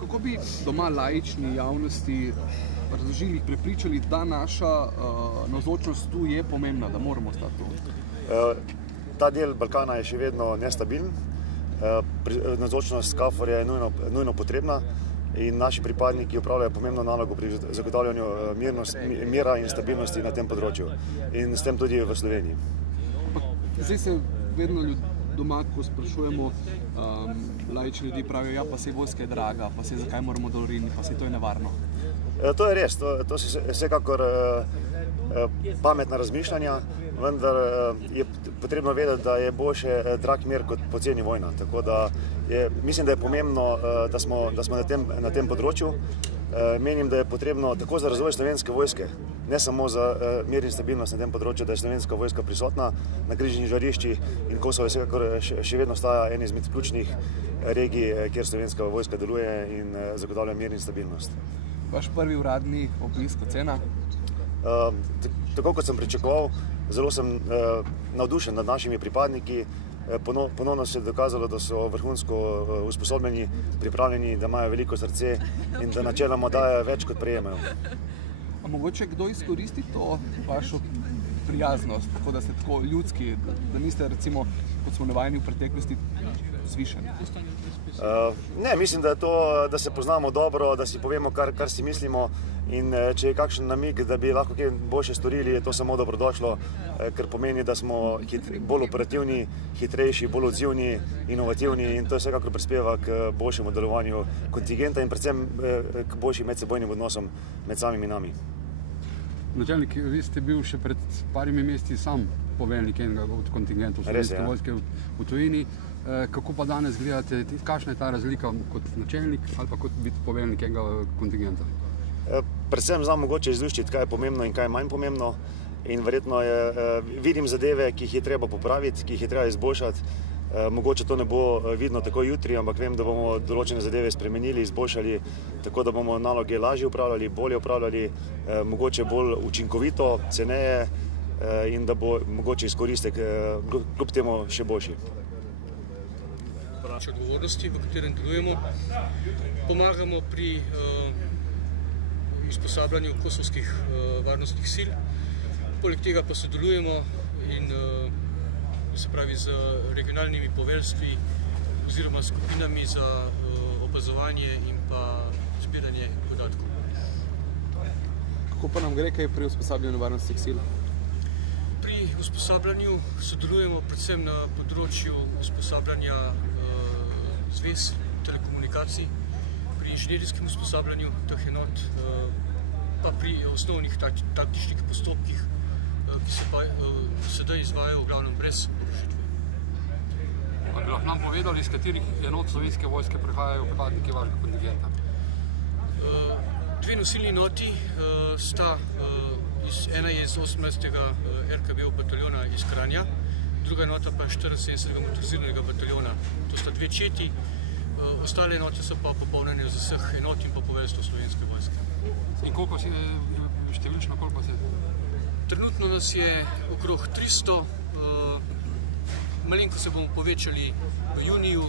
Kako bi doma laični javnosti razložili, prepričali, da naša navzočnost tu je pomembna, da moramo stati tu? Ta del Balkana je še vedno nestabilen. Navzočnost KFOR-ja je nujno potrebna in naši pripadniki opravljajo pomembno nalogo pri zagotavljanju mira in stabilnosti na tem področju in s tem tudi v Sloveniji. Zdaj se vedno doma, ko sprašujemo, laični ljudi pravijo, ja, pa saj vojska je draga, pa saj zakaj moramo dolariti, pa saj to je nevarno. To je res, to so vsekakor pametna razmišljanja, vendar je potrebno vedeti, da je boljše drag mir kot poceni vojna. Tako da mislim, da je pomembno, da smo na tem področju. Menim, da je potrebno tako za razvoj slovenske vojske, ne samo za mir in stabilnost na tem področju, da je slovenska vojska prisotna na križnih žariščih in Kosovo vsekakor še vedno ostaja en izmed ključnih regij, kjer slovenska vojska deluje in zagotavlja mir in stabilnost. Vaš prvi uradni obisk, ocena? Tako kot sem pričakoval, zelo sem navdušen nad našimi pripadniki. Ponovno se je dokazalo, da so vrhunsko usposobljeni, pripravljeni, da imajo veliko srce in da načeloma dajo več, kot prejemajo. A mogoče kdo izkoristi to vašo prijaznost, tako da ste tako ljudski, da niste, recimo, kot smo navajeni v preteklosti, zvišeni? Ne, mislim, da je to, da se poznamo dobro, da si povemo, kar si mislimo in če je kakšen namig, da bi lahko kaj boljše storili, je to samo dobrodošlo, ker pomeni, da smo bolj operativni, hitrejši, bolj odzivni, inovativni in to vsekakor prispeva k boljšemu delovanju kontingenta in predvsem k boljšim medsebojnim odnosom med samimi nami. Načelnik, vi ste bil še pred parimi meseci sam poveljnik enega od kontingentov slovenske vojske v tujini. Kako pa danes gledate, kakšna je ta razlika kot načelnik ali pa kot biti poveljnik enega kontingenta? Predvsem znam mogoče izluščiti, kaj je pomembno in kaj je manj pomembno in verjetno vidim zadeve, ki jih je treba popraviti, ki jih je treba izboljšati. Mogoče to ne bo vidno tako jutri, ampak vem, da bomo določene zadeve spremenili, izboljšali, tako da bomo naloge lažje upravljali, bolje upravljali, mogoče bolj učinkovito, ceneje in da bo mogoče izkoristek kljub temu še boljši. Odgovornosti, v katerem delujemo, pomagamo pri usposabljanju kosovskih varnostnih sil, poleg tega pa sodelujemo in se pravi z regionalnimi poveljstvi oziroma skupinami za opazovanje in pa zbiranje podatkov. Kako pa nam gre kaj pri usposabljanju varnostnih sil? Pri usposabljanju sodelujemo predvsem na področju usposabljanja zvez, telekomunikacij, pri inženirskem usposabljanju teh enot, pa pri osnovnih taktičnih postopkih, ki se pa sedaj izvajajo v glavnem brez oborožitve. Ali bi lahko nam povedali, iz katerih enot slovenske vojske prihajajo pripadniki vašega kontingenta? Dve nosilni enoti sta, ena je iz 18. RKB bataljona iz Kranja, druga enota pa je 74. motoriziranega bataljona. To sta dve četi, ostale enote so pa popolnjene z vseh enot in pa poveljstvo slovenske vojske. In koliko si številčno, koliko se? Trenutno nas je okrog 300, malenko se bomo povečali v juniju,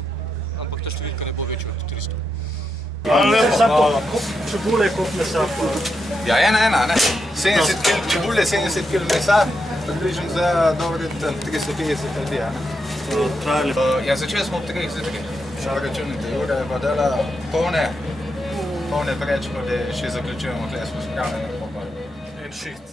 ampak ta številka ne bo večja od 300. Čebule, koliko mesa? Ja, ena, ne. 70 kg čebule, 70 kg mesa, približno za dobro 350 ljudi, ne. Ja, začeli smo ob 30. Šal računite, ura je pa dala polne prečko, da še zaključujemo, tle smo spravljeni. En šiht.